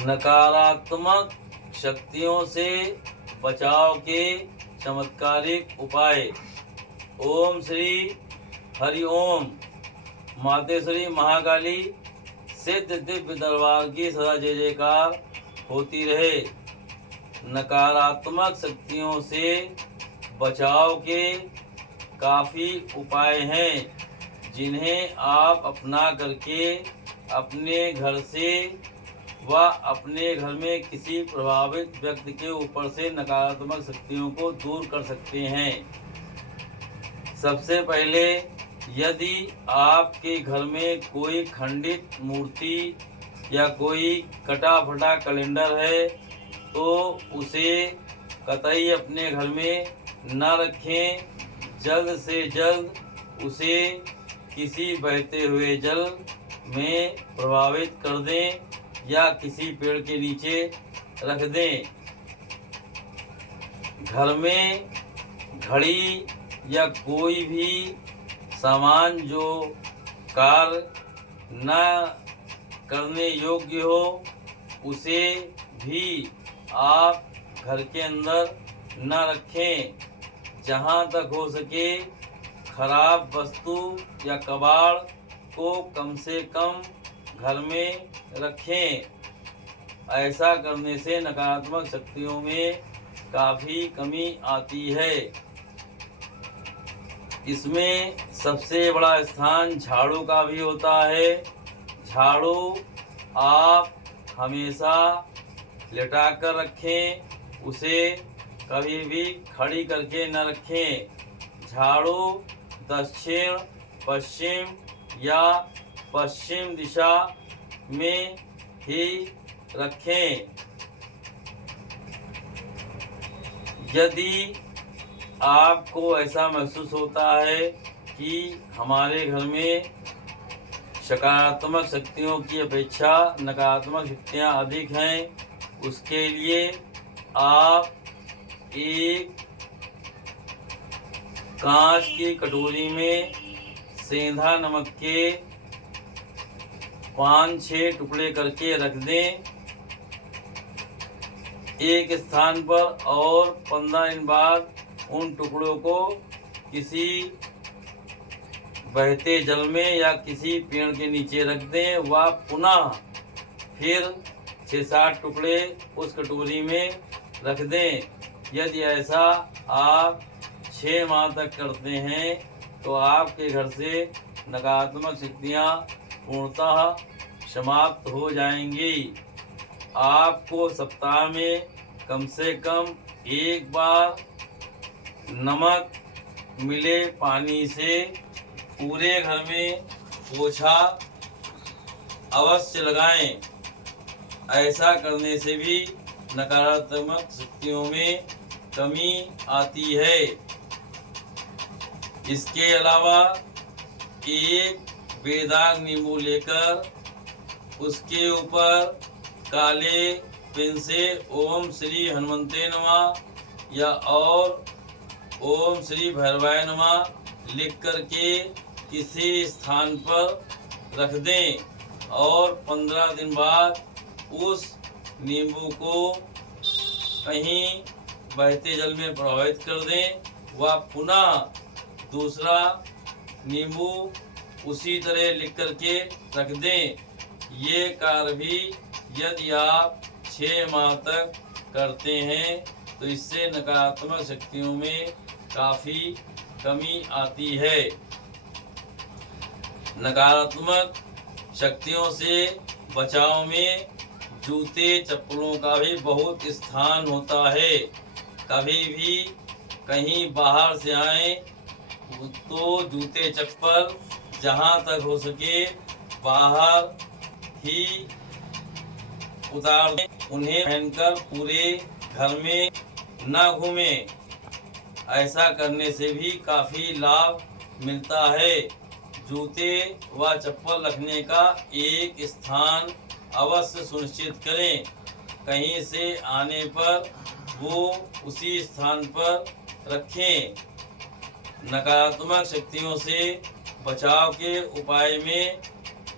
नकारात्मक शक्तियों से बचाव के चमत्कारिक उपाय। ओम श्री हरि ओम। मातेश्वरी महाकाली सिद्ध दिव्य दरबार की सदा जय जयकार होती रहे। नकारात्मक शक्तियों से बचाव के काफ़ी उपाय हैं जिन्हें आप अपना करके अपने घर से व अपने घर में किसी प्रभावित व्यक्ति के ऊपर से नकारात्मक शक्तियों को दूर कर सकते हैं। सबसे पहले, यदि आपके घर में कोई खंडित मूर्ति या कोई कटा फटा कैलेंडर है तो उसे कतई अपने घर में न रखें। जल्द से जल्द उसे किसी बहते हुए जल में प्रभावित कर दें या किसी पेड़ के नीचे रख दें। घर में घड़ी या कोई भी सामान जो कार्य न करने योग्य हो उसे भी आप घर के अंदर न रखें। जहाँ तक हो सके खराब वस्तु या कबाड़ को कम से कम घर में रखें। ऐसा करने से नकारात्मक शक्तियों में काफ़ी कमी आती है। इसमें सबसे बड़ा स्थान झाड़ू का भी होता है। झाड़ू आप हमेशा लिटा कर रखें, उसे कभी भी खड़ी करके न रखें। झाड़ू दक्षिण, पश्चिम या पश्चिम दिशा में ही रखें। यदि आपको ऐसा महसूस होता है कि हमारे घर में सकारात्मक शक्तियों की अपेक्षा नकारात्मक शक्तियाँ अधिक हैं, उसके लिए आप एक कांच की कटोरी में सेंधा नमक के 5-6 टुकड़े करके रख दें एक स्थान पर, और 15 दिन बाद उन टुकड़ों को किसी बहते जल में या किसी पेड़ के नीचे रख दें व पुनः फिर 6-7 टुकड़े उस कटोरी में रख दें। यदि ऐसा आप 6 माह तक करते हैं तो आपके घर से नकारात्मक शक्तियाँ पूर्णतः समाप्त हो जाएंगी। आपको सप्ताह में कम से कम एक बार नमक मिले पानी से पूरे घर में पोछा अवश्य लगाएं। ऐसा करने से भी नकारात्मक शक्तियों में कमी आती है। इसके अलावा एक बेदाग नींबू लेकर उसके ऊपर काले पेन से ओम श्री हनुमंते नमः या और ओम श्री भैरवाय नमः लिख करके किसी स्थान पर रख दें और 15 दिन बाद उस नींबू को कहीं बहते जल में प्रभावित कर दें व पुनः दूसरा नींबू उसी तरह लिख करके रख दें। ये कार्य भी यदि आप 6 माह तक करते हैं तो इससे नकारात्मक शक्तियों में काफ़ी कमी आती है। नकारात्मक शक्तियों से बचाव में जूते चप्पलों का भी बहुत स्थान होता है। कभी भी कहीं बाहर से आए तो जूते चप्पल जहाँ तक हो सके बाहर ही उतार दें, उन्हें पहनकर पूरे घर में न घूमें। ऐसा करने से भी काफ़ी लाभ मिलता है। जूते व चप्पल रखने का एक स्थान अवश्य सुनिश्चित करें। कहीं से आने पर वो उसी स्थान पर रखें। नकारात्मक शक्तियों से बचाव के उपाय में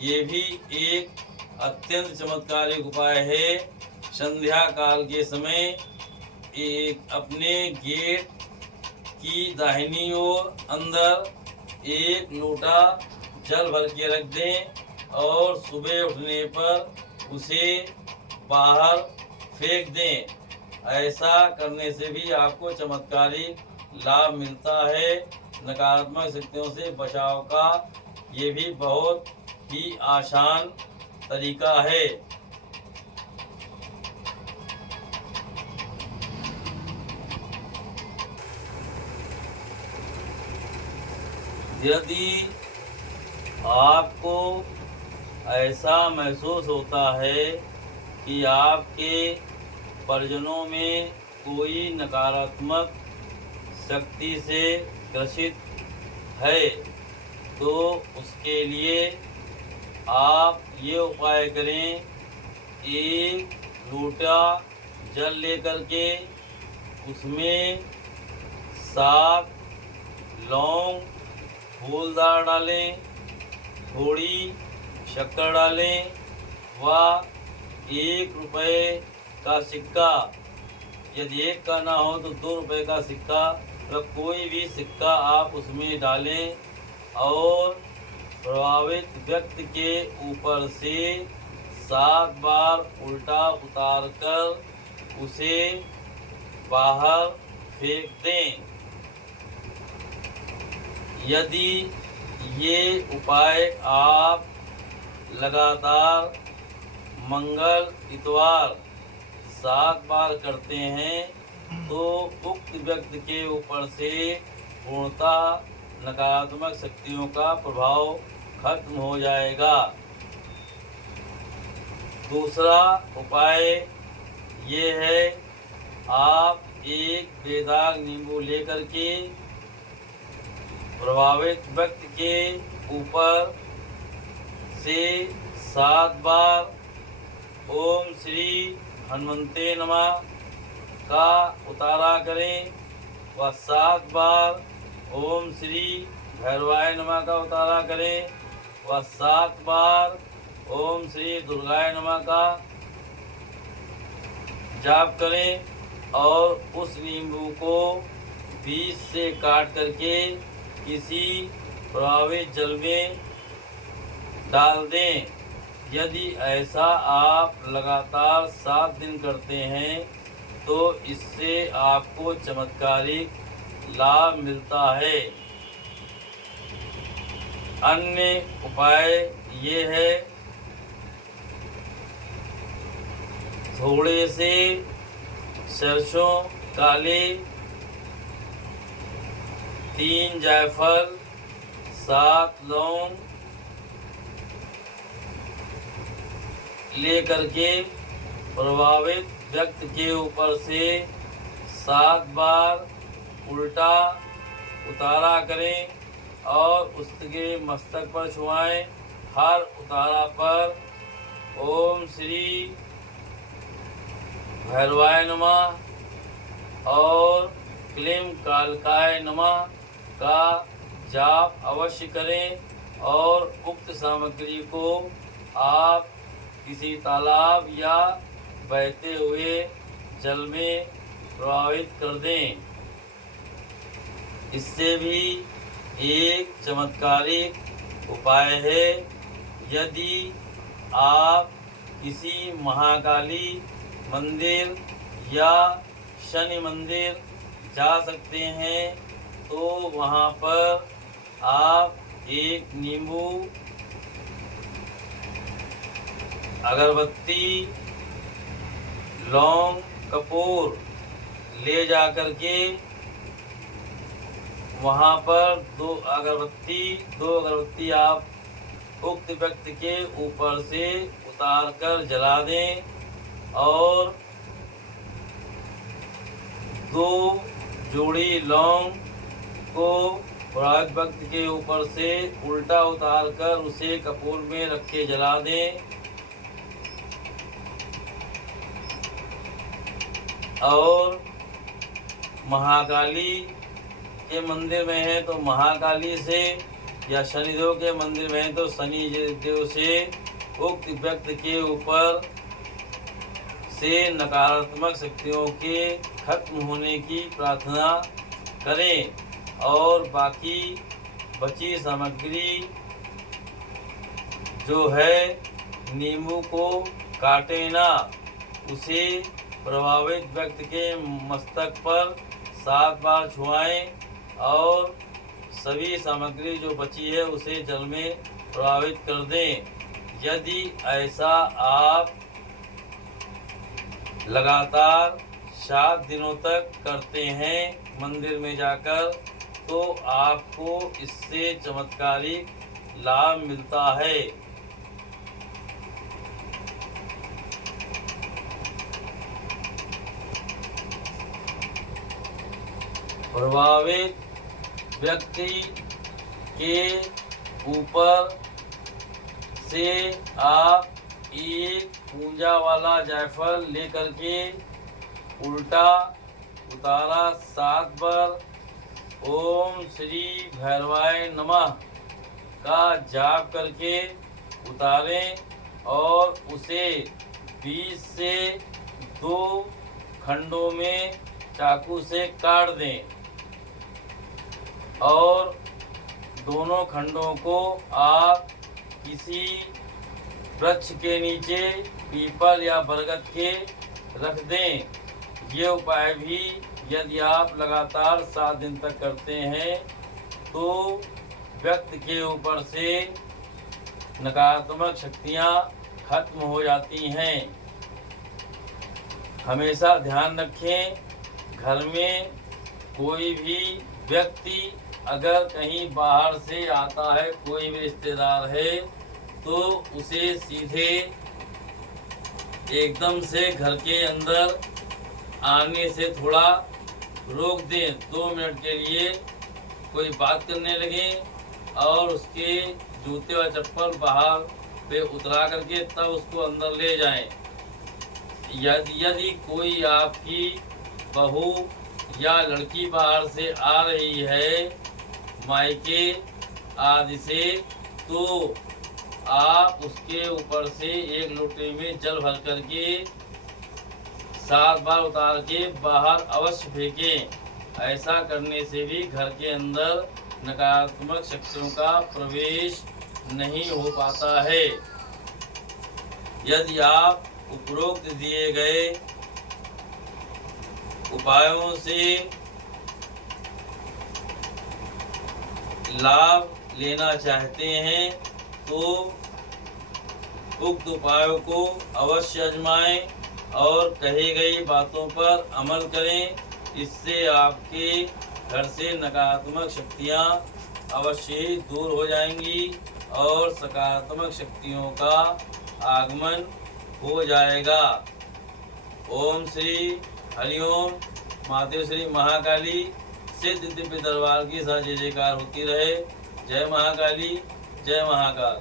ये भी एक अत्यंत चमत्कारिक उपाय है। संध्या काल के समय एक अपने गेट की दाहिनी ओर अंदर एक लोटा जल भर के रख दें और सुबह उठने पर उसे बाहर फेंक दें। ऐसा करने से भी आपको चमत्कारिक लाभ मिलता है। नकारात्मक शक्तियों से बचाव का ये भी बहुत ही आसान तरीका है। यदि आपको ऐसा महसूस होता है कि आपके परिजनों में कोई नकारात्मक शक्ति से ग्रसित है, तो उसके लिए आप ये उपाय करें। एक लोटा जल लेकर के उसमें 7 लौंग फूलदार डालें, थोड़ी शक्कर डालें व 1 रुपये का सिक्का, यदि 1 का ना हो तो 2 रुपये का सिक्का, तो कोई भी सिक्का आप उसमें डालें और प्रभावित व्यक्ति के ऊपर से 7 बार उल्टा उतार कर उसे बाहर फेंक दें। यदि ये उपाय आप लगातार मंगल इतवार 7 बार करते हैं तो उक्त व्यक्ति के ऊपर से पूर्णतः नकारात्मक शक्तियों का प्रभाव खत्म हो जाएगा। दूसरा उपाय ये है, आप एक बेदाग नींबू लेकर के प्रभावित व्यक्ति के ऊपर से 7 बार ओम श्री हनुमंते नमः का उतारा करें व 7 बार ओम श्री भैरवाय नमः का उतारा करें व 7 बार ओम श्री दुर्गाय नमः का जाप करें और उस नींबू को बीच से काट करके किसी प्रभावित जल में डाल दें। यदि ऐसा आप लगातार 7 दिन करते हैं तो इससे आपको चमत्कारिक लाभ मिलता है। अन्य उपाय ये है, थोड़े से सरसों काले, 3 जायफल, 7 लौंग ले करके प्रभावित व्यक्ति के ऊपर से 7 बार उल्टा उतारा करें और उसके मस्तक पर छुआएं। हर उतारा पर ओम श्री भैरवाय नमः और क्लीम कालकाय नमः का जाप अवश्य करें और उक्त सामग्री को आप किसी तालाब या बहते हुए जल में प्रवाहित कर दें। इससे भी एक चमत्कारिक उपाय है। यदि आप किसी महाकाली मंदिर या शनि मंदिर जा सकते हैं तो वहाँ पर आप एक नींबू, अगरबत्ती, लौंग, कपूर ले जा कर के वहाँ पर 2 अगरबत्ती आप उक्त व्यक्ति के ऊपर से उतार कर जला दें और 2 जोड़ी लौंग को प्रभावित व्यक्ति के ऊपर से उल्टा उतार कर उसे कपूर में रख के जला दें और महाकाली के मंदिर में है तो महाकाली से या शनिदेव के मंदिर में है तो शनि देव से उक्त व्यक्ति के ऊपर से नकारात्मक शक्तियों के खत्म होने की प्रार्थना करें और बाकी बची सामग्री जो है नींबू को काटे ना, उसे प्रभावित व्यक्ति के मस्तक पर 7 बार छुआएं और सभी सामग्री जो बची है उसे जल में प्रभावित कर दें। यदि ऐसा आप लगातार 7 दिनों तक करते हैं मंदिर में जाकर, तो आपको इससे चमत्कारिक लाभ मिलता है। प्रभावित व्यक्ति के ऊपर से आप एक पूंजा वाला जायफल लेकर के उल्टा उतारा 7 बार ओम श्री भैरवाय नमः का जाप करके उतारें और उसे 20 से 2 खंडों में चाकू से काट दें और दोनों खंडों को आप किसी वृक्ष के नीचे, पीपल या बरगद के रख दें। ये उपाय भी यदि आप लगातार 7 दिन तक करते हैं तो व्यक्ति के ऊपर से नकारात्मक शक्तियाँ खत्म हो जाती हैं। हमेशा ध्यान रखें, घर में कोई भी व्यक्ति अगर कहीं बाहर से आता है, कोई भी रिश्तेदार है, तो उसे सीधे एकदम से घर के अंदर आने से थोड़ा रोक दें। 2 मिनट के लिए कोई बात करने लगे और उसके जूते और चप्पल बाहर पे उतरा करके तब उसको अंदर ले जाएं। यदि कोई आपकी बहू या लड़की बाहर से आ रही है, मायके आदि से, तो आप उसके ऊपर से एक लोटे में जल भर करके 7 बार उतार के बाहर अवश्य फेंकें। ऐसा करने से भी घर के अंदर नकारात्मक शक्तियों का प्रवेश नहीं हो पाता है। यदि आप उपरोक्त दिए गए उपायों से लाभ लेना चाहते हैं तो उक्त उपायों को अवश्य आजमाएं और कही गई बातों पर अमल करें। इससे आपके घर से नकारात्मक शक्तियां अवश्य ही दूर हो जाएंगी और सकारात्मक शक्तियों का आगमन हो जाएगा। ओम श्री हरिओम। माते श्री महाकाली सिद्ध दिव्य दरबार की जय जयकार होती रहे। जय महाकाली, जय महाकाल।